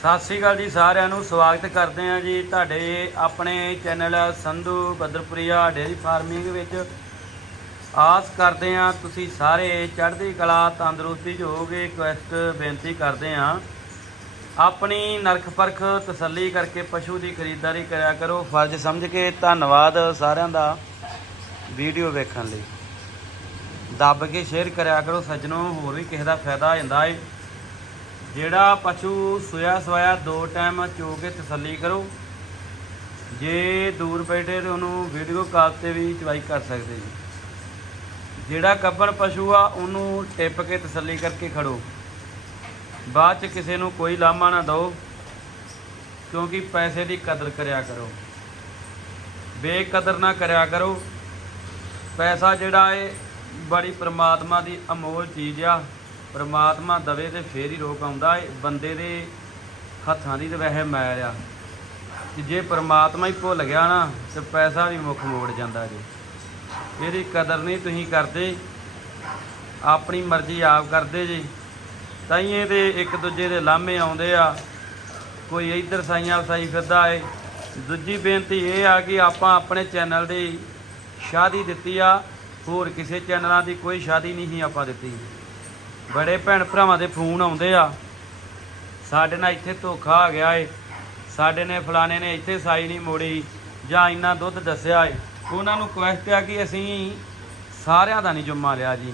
ਸਤਿ ਸ੍ਰੀ ਅਕਾਲ ਜੀ ਸਾਰਿਆਂ ਨੂੰ, ਸਵਾਗਤ ਕਰਦੇ ਹਾਂ ਜੀ ਤੁਹਾਡੇ ਆਪਣੇ channel Sandhu Badarpuria dairy farming ਵਿੱਚ। ਆਸ ਕਰਦੇ ਹਾਂ ਤੁਸੀਂ ਸਾਰੇ ਚੜ੍ਹਦੀ ਕਲਾ, ਤੰਦਰੁਸਤੀ 'ਚ ਹੋਵੋਗੇ ਰਿਕੁਐਸਟ ਬੇਨਤੀ ਕਰਦੇ ਹਾਂ, ਆਪਣੀ ਨਰਖ ਪਰਖ ਤਸੱਲੀ ਕਰਕੇ ਪਸ਼ੂ ਦੀ ਖਰੀਦਦਾਰੀ ਕਰਿਆ ਕਰੋ। ਫਰਜ਼ ਸਮਝ ਕੇ ਧੰਨਵਾਦ ਸਾਰਿਆਂ ਦਾ ਵੀਡੀਓ ਵੇਖਣ ਲਈ। ਦੱਬ ਕੇ ਸ਼ੇਅਰ ਕਰਿਆ ਕਰੋ, ਸੱਜਣੋ ਹੋਰ ਵੀ ਕਿਸੇ ਦਾ ਫਾਇਦਾ ਹੋ ਜਾਂਦਾ ਏ। ਜਿਹੜਾ ਪਸ਼ੂ ਸੋਇਆ ਸੋਇਆ ਦੋ ਟਾਈਮ ਚੋ ਕੇ ਤਸੱਲੀ ਕਰੋ। ਜੇ ਦੂਰ ਬੈਠੇ ਤੇ ਉਹਨੂੰ ਵੀਡੀਓ ਕਾਲ ਤੇ ਵੀ ਚਵਾਈ ਕਰ ਸਕਦੇ ਜੀ। ਜਿਹੜਾ ਕੱਬਣ ਪਸ਼ੂ ਆ, ਉਹਨੂੰ ਟਿੱਪ ਕੇ ਤਸੱਲੀ ਕਰਕੇ ਖੜੋ। ਬਾਅਦ ਚ ਕਿਸੇ ਨੂੰ ਕੋਈ ਲਾਮਾ ਨਾ ਦਿਓ, ਕਿਉਂਕਿ ਪੈਸੇ ਦੀ ਕਦਰ ਕਰਿਆ ਕਰੋ। ਬੇਕਦਰ ਨਾ ਕਰਿਆ ਕਰੋ। ਪੈਸਾ ਜਿਹੜਾ ਏ, ਬੜੀ ਪ੍ਰਮਾਤਮਾ ਦੀ ਅਮੋਲ ਚੀਜ਼ ਆ। ਪਰਮਾਤਮਾ ਦਵੇ ਤੇ ਫੇਰ ਹੀ ਰੋਕ ਆਉਂਦਾ ਏ, ਬੰਦੇ ਦੇ ਹੱਥਾਂ ਦੀ ਤੇ ਵੈਸੇ ਮੈਲ ਆ। ਜੇ ਪਰਮਾਤਮਾ ਹੀ ਭੁੱਲ ਗਿਆ ਨਾ, ਤੇ ਪੈਸਾ ਵੀ ਮੁੱਖ ਮੋੜ ਜਾਂਦਾ ਜੀ। ਇਹਦੀ ਕਦਰ ਨਹੀਂ ਤੁਸੀਂ ਕਰਦੇ, ਆਪਣੀ ਮਰਜ਼ੀ ਆਪ ਕਰਦੇ ਜੀ। ਤਾਈਏ ਤੇ ਇੱਕ ਦੂਜੇ ਦੇ ਲਾਹਮੇ ਆਉਂਦੇ ਆ। ਕੋਈ ਇੱਧਰ ਸਾਈਆਂ ਵਸਾਈ ਫਿਰਦਾ ਏ। ਦੂਜੀ ਬੇਨਤੀ ਇਹ ਆ ਕਿ ਆਪਾਂ ਆਪਣੇ ਚੈਨਲ ਦੀ ਸ਼ਾਦੀ ਦਿੱਤੀ ਆ। ਹੋਰ ਕਿਸੇ ਚੈਨਲਾਂ ਦੀ ਕੋਈ ਸ਼ਾਦੀ ਨਹੀਂ ਸੀ ਆਪਾਂ ਦਿੱਤੀ। ਬੜੇ ਭੈਣ ਭਰਾਵਾਂ ਦੇ ਫੋਨ ਆਉਂਦੇ ਆ। ਸਾਡੇ ਨਾਲ ਇੱਥੇ ਧੋਖਾ ਆ ਗਿਆ ਏ। ਸਾਡੇ ਨੇ, ਫਲਾਣੇ ਨੇ ਇੱਥੇ ਸਾਈ ਨਹੀਂ ਮੋੜੀ, ਜਾਂ ਇੰਨਾ ਦੁੱਧ ਦੱਸਿਆ ਏ। ਉਹਨਾਂ ਨੂੰ ਕੁਐਸਟ ਆ ਕਿ ਅਸੀਂ ਸਾਰਿਆਂ ਦਾ ਨਹੀਂ ਜੁੰਮਾ ਲਿਆ ਜੀ।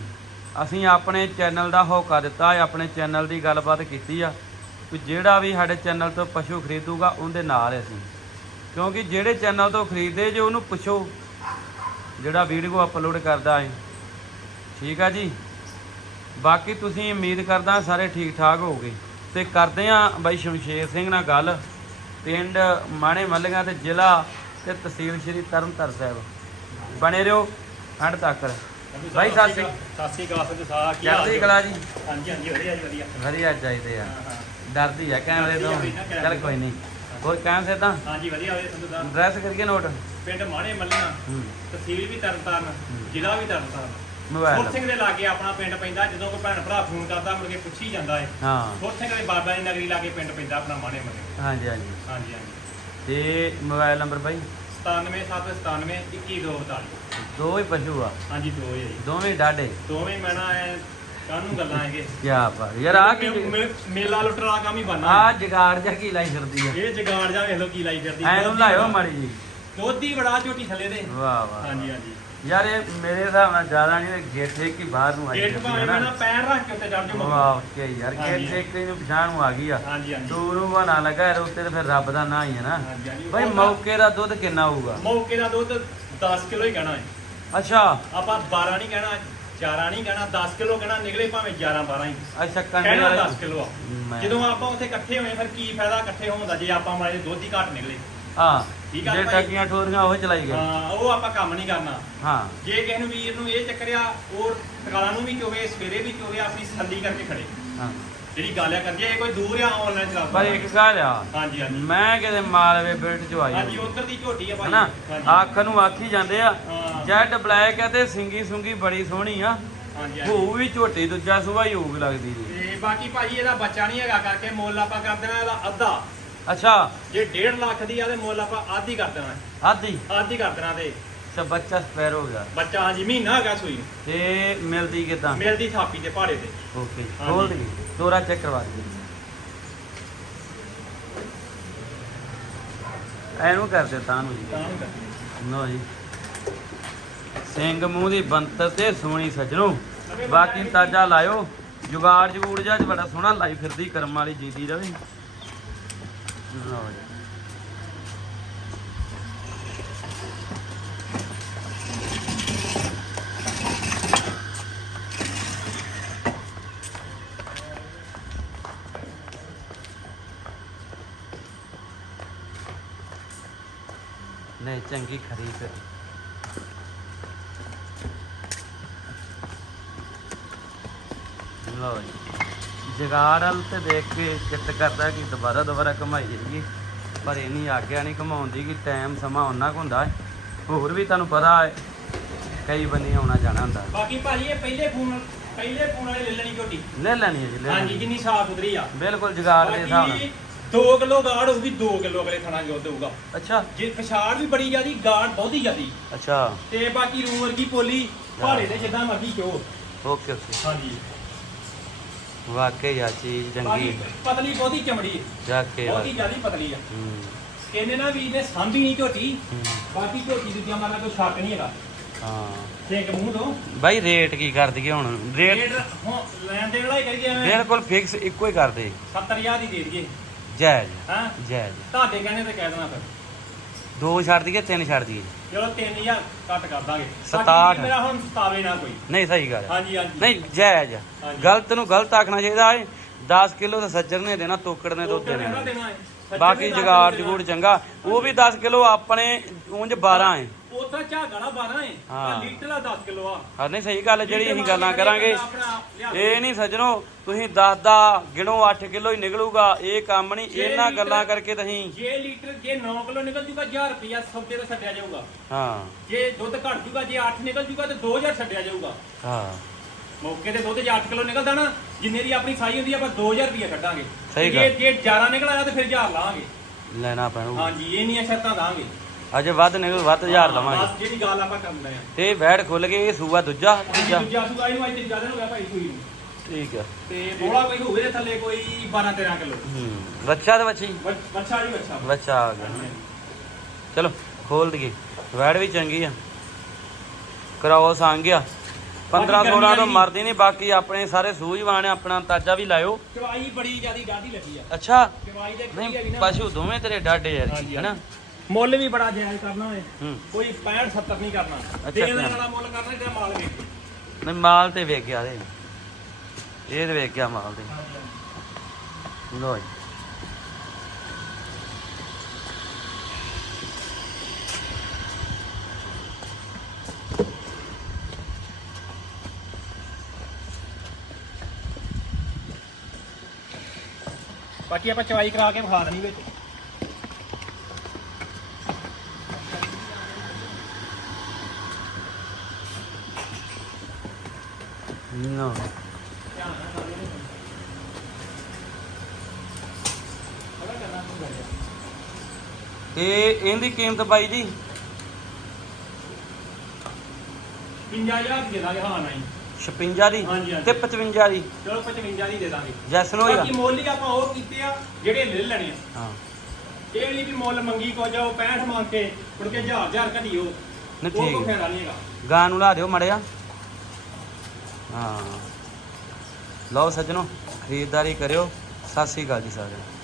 ਅਸੀਂ ਆਪਣੇ ਚੈਨਲ ਦਾ ਹੋਕਾ ਦਿੱਤਾ ਹੈ ਆਪਣੇ ਚੈਨਲ ਦੀ ਗੱਲਬਾਤ ਕੀਤੀ ਆ। ਕਿ ਜਿਹੜਾ ਵੀ ਸਾਡੇ ਚੈਨਲ ਤੋਂ ਪਸ਼ੂ ਖਰੀਦੂਗਾ, ਉਹਦੇ ਨਾਲ ਅਸੀਂ। ਕਿਉਂਕਿ ਜਿਹੜੇ ਚੈਨਲ ਤੋਂ ਖਰੀਦਦੇ ਜੇ, ਉਹਨੂੰ ਪੁੱਛੋ। ਜਿਹੜਾ ਵੀਡੀਓ ਅਪਲੋਡ ਕਰਦਾ ਏ। ਠੀਕ ਆ ਜੀ? ਬਾਕੀ ਤੁਸੀਂ ਉਮੀਦ ਕਰਦਾ ਸਾਰੇ ਠੀਕ ਠਾਕ ਹੋਗੇ ਤੇ ਕਰਦੇ ਆ ਬਾਈ ਸ਼ਮਸ਼ੇਰ ਸਿੰਘ ਨਾਲ ਗੱਲ। ਪਿੰਡ ਮਾਣੇ ਮੱਲੀਆਂ ਤੇ ਜ਼ਿਲ੍ਹਾ ਤੇ ਤਹਿਸੀਲ ਸ਼੍ਰੀ ਤਰਨਤਾਰਨ ਸਾਹਿਬ। ਬਣੇ ਰਹੋ ਐਂਡ ਤੱਕ। ਬਾਈ ਸਤਿ ਸ਼੍ਰੀ ਸਤਿ ਸ਼੍ਰੀ ਅਕਾਲ ਸੰਧੂ ਸਾਹਿਬ ਕੀ ਹਾਲ ਜੀ? ਕਲਾ ਜੀ। ਹਾਂਜੀ ਹਾਂਜੀ ਵਧੀਆ ਜੀ ਵਧੀਆ। ਵਧੀਆ ਚਾਹੀਦੇ ਆ। ਡਰਦੀ ਆ ਕੈਮਰੇ ਤੋਂ। ਚੱਲ ਕੋਈ ਨਹੀਂ। ਹੋਰ ਕਾਇਮ ਸੇ ਤਾਂ? ਹਾਂਜੀ ਵਧੀਆ ਵਧੀਆ ਸੰਧੂ ਸਾਹਿਬ ਡਰੈਸ ਕਰੀਏ ਨੋਟ ਪਿੰਡ ਮਾਣੇ ਮੱਲੀਆਂ ਤਹਿਸੀਲ ਵੀ ਤਰਨਤਾਰਨ ਜ਼ਿਲ੍ਹਾ ਵੀ ਤਰਨਤਾਰਨ। ਮੋਬਾਈਲ ਸੁਰ ਸਿੰਘ ਦੇ ਲਾਗੇ ਆਪਣਾ ਪਿੰਡ ਪੈਂਦਾ ਜਦੋਂ ਕੋਈ ਭੈਣ ਭਰਾ ਫੋਨ ਕਰਦਾ ਮੁੜ ਕੇ ਪੁੱਛੀ ਜਾਂਦਾ ਹੈ ਹਾਂ। ਸੁਰ ਸਿੰਘ ਦੇ ਬਾਬਾ ਦੀ ਨਗਰੀ ਲਾਗੇ ਪਿੰਡ ਪੈਂਦਾ ਆਪਣਾ ਮਾਣੇ ਮੱਲੀਆਂ ਹਾਂਜੀ ਹਾਂਜੀ। ਹਾਂਜੀ ਹਾਂਜੀ। ਤੇ ਮੋਬਾਈਲ ਨੰਬਰ ਬਾਈ? 97797 21242 ਦੋ ਹੀ ਪਸ਼ੂ ਆ। ਹਾਂਜੀ ਦੋ ਹੀ ਜੀ। ਦੋਵੇਂ ਡਾਡੇ ਦੋਵੇਂ ਮੈਂ ਨਾ ਐ ਕਾਹਨੂੰ ਗੱਲਾਂ ਹੈਗੇ ਕੀ ਬਾਤ ਯਾਰ ਆ ਕੀ ਮੇਲਾ ਲੁੱਟਣਾ ਕੰਮ ਹੀ ਬਣਨਾ। ਆ ਜਗਾੜ ਜਾ ਕੀ ਲਾਈ ਫਿਰਦੀ ਆ। ਇਹ ਜਗਾੜ ਜਾ ਵੇਖ ਲਓ ਕੀ ਲਾਈ ਫਿਰਦੀ। ਐਨੂੰ ਲਾਇਓ ਮਾੜੀ ਜੀ ਦੋਧੀ ਬੜਾ ਝੋਟੀ ਥੱਲੇ ਦੇ ਵਾਹ ਵਾਹ ਹਾਂਜੀ ਹਾਂਜੀ। ਯਾਰ ਇਹ ਮੇਰੇ ਹਿਸਾਬ ਨਾਲ ਜ਼ਿਆਦਾ ਨਹੀਂ ਗੇਠੇ ਕੀ ਬਾਹਰ ਨੂੰ ਆਈ ਗੇਟ ਹੈ ਮੈਂ ਨਾ ਨਾ ਪੈਰ ਰੱਖ ਕੇ ਉੱਤੇ ਚੜ ਜਾਊਂਗਾ। ਵਾਹ ਕੀ ਯਾਰ ਹਾਂਜੀ। ਗੇਠੇ ਕੀ ਨੂੰ ਪਛਾਣ ਨੂੰ ਆ ਗਈ ਆ। ਹਾਂਜੀ ਹਾਂਜੀ। ਦੂਰੋਂ ਬਣਾ ਲੱਗਾ ਯਾਰ ਉੱਤੇ ਤੇ ਫਿਰ ਰੱਬ ਦਾ ਨਾਂ ਹੀ ਹੈ ਨਾ। ਹਾਂਜੀ ਹਾਂਜੀ। ਭਾਈ ਮੌਕੇ ਦਾ ਦੁੱਧ ਕਿੰਨਾ ਹੋਊਗਾ? ਮੌਕੇ ਦਾ ਦੁੱਧ 10 ਕਿਲੋ ਹੀ ਕਹਿਣਾ ਹੈ। ਅੱਛਾ। ਆਪਾਂ 12 ਨਹੀਂ ਕਹਿਣਾ 11 ਨਹੀਂ ਕਹਿਣਾ 10 ਕਿਲੋ ਕਹਿਣਾ ਨਿਕਲੇ ਭਾਵੇਂ 11 12 ਹੀ। ਅੱਛਾ ਕੰਡੇ ਕਹਿਣਾ ਵਾਲੇ 10 ਕਿਲੋ ਆ। ਮੈਂ- ਜਦੋਂ ਆਪਾਂ ਉੱਥੇ ਇਕੱਠੇ ਹੋਏ ਫਿਰ ਕੀ ਫਾਇਦਾ ਇਕੱਠੇ ਹੋਣ ਦਾ? ਜੇ ਆਪਾਂ ਮਾਰੇ ਦੁੱਧ ਹੀ ਘੱਟ ਨਿਕਲੇ। ਹਾਂ ਠੀਕ ਆ ਜੇ ਭਾਈ। ਟੱਕੀਆਂ ਠੋਰੀਆਂ ਉਹ ਚਲਾਈ ਗਏ। ਹਾਂ ਉਹ ਆਪਾਂ ਕੰਮ ਨਹੀਂ ਕਰਨਾ। ਹਾਂ। ਜੇ ਕਿਸੇ ਨੂੰ ਵੀਰ ਨੂੰ ਇਹ ਚੱਕਰ ਆ ਉਹ ਟਕਾਲਾ ਨੂੰ ਵੀ ਚੋਵੇ ਸਵੇਰੇ ਵੀ ਚੋਵੇ ਆਪਣੀ ਸੱਲੀ ਕਰਕੇ ਖੜੇ। ਹਾਂ। ਜਿਹੜੀ ਗੱਲ ਆ ਕਰਦੀ ਆ ਇਹ ਕੋਈ ਦੂਰ ਆ ਆਨਲਾਈਨ ਚਲਾ ਪਰ ਇੱਕ ਗੱਲ ਆ। ਹਾਂਜੀ ਹਾਂਜੀ। ਮੈਂ ਕਿਤੇ ਮਾਲਵੇ ਬੇਟ ਚ ਆਈ ਹਾਂਜੀ ਉਧਰ ਦੀ ਝੋਟੀ ਆ ਭਾਈ। ਹਨਾ? ਹਾਂਜੀ। ਅੱਖ ਨੂੰ ਆਖੀ ਜਾਂਦੇ ਆ। ਹਾਂ। ਜੈਡ ਬਲੈਕ ਹੈ ਤੇ ਸਿੰਗੀ ਸੁੰਗੀ ਬੜੀ ਸੋਹਣੀ ਆ। ਹਾਂਜੀ ਹਾਂਜੀ। ਹੋਊ ਵੀ ਝੋਟੀ ਦੂਜਾ ਸੁਭਾ ਹੀ ਹੋਊ ਲੱਗਦੀ ਜੀ। ਤੇ ਬਾਕੀ ਭਾਜੀ ਇਹਦਾ ਬੱਚਾ ਨਹੀਂ ਹੈਗਾ ਕਰਕੇ ਮੁੱਲ ਆਪਾਂ ਕਰ ਦੇਣਾ ਇਹਦਾ ਅੱਧਾ। ਅੱਛਾ। ਜੇ 1.5 ਲੱਖ ਦੀ ਆ ਤੇ ਮੁੱਲ ਆਪਾਂ ਆਧੀ ਕਰ ਦੇਣਾ। ਆਦੀ ਆਧੀ ਕਰ ਦੇਣਾ ਤੇ। ਸ ਬੱਚਾ ਸਪੈਰ ਹੋ ਗਿਆ। ਬੱਚਾ ਹਾਂਜੀ ਮਹੀਨਾ ਹੈਗਾ ਸੂਈ ਨੂੰ। ਤੇ ਮਿਲਦੀ ਕਿਦਾਂ? ਮਿਲਦੀ ਥਾਪੀ ਤੇ ਪਹਾੜੇ ਤੇ। ਓਕੇ ਹਾਂਜੀ। ਖੋਲ ਦੇ ਦੋਰਾ ਚੈੱਕ ਕਰਵਾ ਦੇ ਐਨੂੰ ਕਰ ਦੇ ਤਾਂ ਨੂੰ ਜੀ। ਤਾਂ ਨੂੰ ਕਰਨੀ ਲੋ ਜੀ। ਸਿੰਘ ਮੂੰਹ ਦੀ ਬੰਤਰ ਤੇ ਸੋਹਣੀ ਸਜਣੋ। ਬਾਕੀ ਤਾਜਾ ਲਾਇਓ। ਜੁਗਾੜ ਜਗੂੜ ਜਾ ਬੜਾ ਸੋਹਣਾ ਲਾਈ ਫਿਰਦੀ ਕਰਮ ਵਾਲੀ ਜੀਦੀ ਰਵੇ। ਲਓ ਜੀ ਨਹੀਂ ਚੰਗੀ ਖਰੀਦ ਲਓ ਜੀ ਜਗਾੜ ਵੱਲ ਤੇ ਦੇਖ ਕੇ ਚਿੱਤ ਕਰਦਾ ਕਿ ਦੁਬਾਰਾ ਦੁਬਾਰਾ ਕਮਾਈ ਜਾਈਏ। ਪਰ ਇਹ ਨਹੀਂ ਆਗਿਆ ਨਹੀਂ ਕਮਾਉਂਦੀ ਕਿ ਟਾਈਮ ਸਮਾਂ ਉਹਨਾਂ ਕੁ ਹੁੰਦਾ ਹੈ। ਹੋਰ ਵੀ ਤੁਹਾਨੂੰ ਪਤਾ ਹੈ ਕਈ ਬੰਦੇ ਆਉਣਾ ਜਾਣਾ ਹੁੰਦਾ। ਬਾਕੀ ਭਾਜੀ ਇਹ ਪਹਿਲੇ ਫੋਨ ਪਹਿਲੇ ਫੋਨ ਵਾਲੇ ਲੈ ਲੈਣੀ ਝੋਟੀ। ਲੈ ਲੈਣੀ ਹੈ ਜੀ ਲੈ ਹਾਂਜੀ ਜਿੰਨੀ ਸਾਫ਼ ਸੁਥਰੀ ਆ। ਬਿਲਕੁਲ ਜਗਾੜ ਦੇ ਹਿਸਾਬ ਨਾਲ। ਬਾਕੀ 2 ਕਿਲੋ ਗਾੜ ਹੋਊਗੀ 2 ਕਿਲੋ ਅਗਲੇ ਥਣਾ ਦੁੱਧ ਹੋਊਗਾ ਅੱਛਾ। ਜੇ ਪਛਾੜ ਵੀ ਬੜੀ ਜਿਆਦੀ ਗਾੜ ਬਹੁਤੀ ਜਿਆਦੀ। ਅੱਛਾ। ਤੇ ਬਾਕੀ ਰੂਮ ਵਰਗੀ ਪੋਲੀ ਭਾੜੇ ਦੇ ਜਿੱਦਾਂ ਮਰਜ਼ੀ ਚੋ। Okay okay. ਹਾਂਜੀ। ਵਾਕਈ ਆ ਚੀਜ਼ ਚੰਗੀ। ਬਾਕੀ। ਪਤਲੀ ਬਹੁਤੀ ਚਮੜੀ ਹੈ ਜਾ ਕੇ ਬਹੁਤੀ ਜਿਆਦੀ ਪਤਲੀ ਆ। ਹੂੰ। ਕਹਿੰਦੇ ਨਾ ਵੀ ਇਹਨੇ ਸਾਂਭੀ ਨਹੀਂ ਝੋਟੀ ਬਾਕੀ ਝੋਟੀ ਦੂਜੀਆਂ ਮਾਲਾ ਕੋਈ ਸ਼ੱਕ ਨਹੀਂ ਹੈਗਾ। ਹਾਂ। ਠੀਕ ਮੂੰਹ ਤੋਂ। ਬਾਈ ਰੇਟ ਕੀ ਕਰ ਦਈਏ ਹੁਣ? ਰੇਟ ਰੇਟ ਹੁਣ ਲੈਣ ਦੇਣ ਵਾਲਾ ਹੀ ਕਰੀਏ ਐਵੇਂ। ਬਿਲਕੁਲ ਫਿਕਸ ਇੱਕੋ ਹੀ ਕਰ ਦੇ 70000 ਦੀ ਦੇ ਦਈਏ। ਜਾਇਜ਼ ਹਾਂ? ਜਾਇਜ਼ ਤੁਹਾਡੇ ਕਹਿੰਦੇ ਤੇ ਕਹਿ ਦੇਣਾ ਫਿਰ। ਦੋ ਛੱਡ ਦਈਏ ਤਿੰਨ ਛੱਡ ਦਈਏ ਚਲੋ 3000 ਘੱਟ ਕਰ ਦਾਂਗੇ। ਬਾਕੀ ਮੇਰਾ ਹੁਣ ਸਤਾਵੇ ਨਾ ਕੋਈ ਨਹੀਂ ਸਹੀ ਗੱਲ ਹੈ। ਹਾਂਜੀ ਹਾਂਜੀ ਨਹੀਂ ਜਾਇਜ਼ ਆ। ਹਾਂਜੀ। ਗਲਤ ਨੂੰ ਗਲਤ ਆਖਣਾ ਚਾਹੀਦਾ ਹੈ 10 ਕਿਲੋ ਤਾਂ ਸੱਜਰ ਨੇ ਦੇਣਾ ਤੋਕੜ ਨੇ ਦੁੱਧ ਦੇਣਾ ਦੇਣਾ ਹੈ। ਸੱਜਣ ਬਾਕੀ ਨੇ ਦਸ ਜਗਾੜ ਜਗੂੜ ਚੰਗਾ ਉਹ ਵੀ 10 ਕਿਲੋ ਆਪਣੇ ਉਂਝ 12 ਹੈ ਉੱਥੇ ਝਾਗੜਾ 12 ਹੈ ਹਾਂ। ਆ ਲੀਟਰ ਦਾ 10 ਕਿਲੋ ਆ। ਹਾਂ ਨਹੀਂ ਸਹੀ ਗੱਲ ਹੈ, ਜਿਹੜੀ ਲੀਟਰ ਅਸੀਂ ਮੰਗ ਗੱਲਾਂ ਕੇ ਕਰਾਂਗੇ। ਆਪਣਾ ਲਿਆ ਕੇ। ਇਹ ਨਹੀਂ ਸੱਜਣੋ ਤੁਸੀਂ 10 ਦਾ ਗਿਣੋ 8 ਕਿਲੋ ਹੀ ਨਿਕਲੂਗਾ। ਇਹ ਕੰਮ ਨਹੀਂ ਛੇ ਇਹਨਾਂ ਲੀਟਰ- ਗੱਲਾਂ ਕਰਕੇ ਤੁਸੀਂ ਜੇ ਲੀਟਰ ਜੇ 9 ਕਿਲੋ ਨਿਕਲ ਜੂਗਾ 1000 ਰੁਪਿਆ ਸੌਦੇ ਤੇ ਛੱਡਿਆ ਜਾਊਗਾ। ਹਾਂ। ਜੇ ਦੁੱਧ ਘਟ ਜੂਗਾ ਜੇ 8 ਨਿਕਲ ਜੂਗਾ ਤੇ 2000 ਛੱਡਿਆ ਜਾਊਗਾ। ਹਾਂ। ਮੌਕੇ ਤੇ ਦੁੱਧ ਜੇ 8 ਕਿਲੋ ਨਿਕਲਦਾ ਨਾ ਜਿੰਨੇ ਦੀ ਆਪਣੀ ਸਾਈ ਹੁੰਦੀ ਆ, ਆਪਾਂ 2000 ਰੁਪਿਆ ਕੱਢਾਂਗੇ। ਸਹੀ ਜੇ ਜੇ 11 ਨਿਕਲ ਆਇਆ ਤੇ ਫਿਰ 1000 ਲਾਵਾਂਗੇ। ਲੈਣਾ ਪੈਣੂ। ਹਾਂਜੀ ਇਹ ਨਹੀਂ ਸ਼ਰਤਾਂ ਦਾਂਗੇ। ਅਜੇ ਵੱਧ ਨਿਕਲ ਵੱਧ ਹਜ਼ਾਰ ਲਵਾਂਗੇ। ਬਸ ਜਿਹੜੀ ਗੱਲ ਆਪਾਂ ਕਰਦੇ ਆ। ਤੇ ਵੈੜ ਖੁੱਲ ਗਈ ਇਹ ਸੂਆ ਦੂਜਾ ਤੀਜਾ। ਦੂਜਾ ਸੂਆ ਇਹਨੂੰ ਅੱਜ ਤੀਜਾ ਦਿਨ ਹੋ ਗਿਆ ਭਾਈ ਸੂਈ ਨੂੰ। ਠੀਕ ਆ। ਤੇ ਬੋਲਾ ਕੋਈ ਹੋਵੇ ਦੇ ਥੱਲੇ ਕੋਈ 12 13 ਕਿਲੋ। ਹੂੰ ਬੱਚਾ ਤੇ ਬੱਚੀ ਬੱਚਾ ਜੀ ਬੱਚਾ ਬੱਚਾ ਆ ਗਿਆ। ਚਲੋ ਖੋਲ ਦਈਏ। ਵੈੜ ਵੀ ਚੰਗੀ ਆ। ਕਰਾਓ ਆ 15 ਬਾਕੀ 16 ਤੋਂ ਮਰਦੀ ਨਹੀਂ ਬਾਕੀ ਆਪਣੇ ਸਾਰੇ ਸੂਝਵਾਨ ਆਪਣਾ ਤਾਜਾ ਵੀ ਲਾਇਓ। ਚਵਾਈ ਬੜੀ ਜਿਆਦੀ ਡਾਢੀ ਲੱਗੀ ਆ। ਅੱਛਾ। ਚਵਾਈ ਦੇ ਨਹੀਂ ਪਸ਼ੂ ਦੋਵੇਂ ਤੇਰੇ ਡਾਡੇ ਯਾਰ ਹੈਨਾ ਮੁੱਲ ਵੀ ਬੜਾ ਜਾਇਜ਼ ਕਰਨਾ ਹੋਏ ਹੂੰ। ਕੋਈ 65 70 ਨਹੀਂ ਕਰਨਾ। ਦੇਣ ਅੱਛਾ। ਵਾਲਾ ਮੁੱਲ ਕਰਨਾ ਤੇ ਮਾਲ ਵੇਖ ਨਹੀਂ ਮਾਲ ਤੇ ਵੇਖ ਗਿਆ ਦੇ। ਇਹ ਤੇ ਵੇਖ ਗਿਆ ਮਾਲ ਤੇ। ਲੋ ਜੀ। ਬਾਕੀ ਆਪਾਂ ਚਵਾਈ ਕਰਾ ਕੇ ਵਿਖਾ ਦੇਣੀ ਵਿੱਚ। ਨਾ ਇਹ ਇਹਦੀ ਕੀਮਤ ਬਾਈ ਜੀ? 50000 ਦੀ ਦੇ ਦਾਂਗੇ ਹਾਂ ਨਹੀਂ। 56 ਦੀ? ਹਾਂਜੀ, ਹਾਂਜੀ। ਤੇ 55 ਦੀ? ਚਲੋ 55 ਦੀ ਦੇ ਦਾਂਗੇ। ਜੈਸਨ ਹੋਇਆ ਬਾਕੀ ਮੁੱਲ ਹੀ ਆਪਾਂ ਉਹ ਕੀਤੇ ਆ ਜਿਹੜੇ ਲੈ ਲੈਣੇ ਆ। ਹਾਂ। ਇਹ ਨਹੀਂ ਵੀ ਮੁੱਲ ਮੰਗੀ ਕੋ ਜਾਓ 65 ਮੰਗ ਕੇ ਮੁੜ ਕੇ 1000 1000 ਘਟਿਓ ਨਹੀਂ ਉਹ ਠੀਕ। ਫਾਇਦਾ ਨਹੀਂ ਹੈਗਾ। ਗਾਂ ਨੂੰ ਲਾ ਦਿਓ ਮੜਿਆ ਹਾਂ। ਲਓ ਸੱਜਣੋ ਖਰੀਦਦਾਰੀ ਕਰਿਓ। ਸਤਿ ਸ੍ਰੀ ਅਕਾਲ ਜੀ ਸਾਰਿਆਂ ਨੂੰ।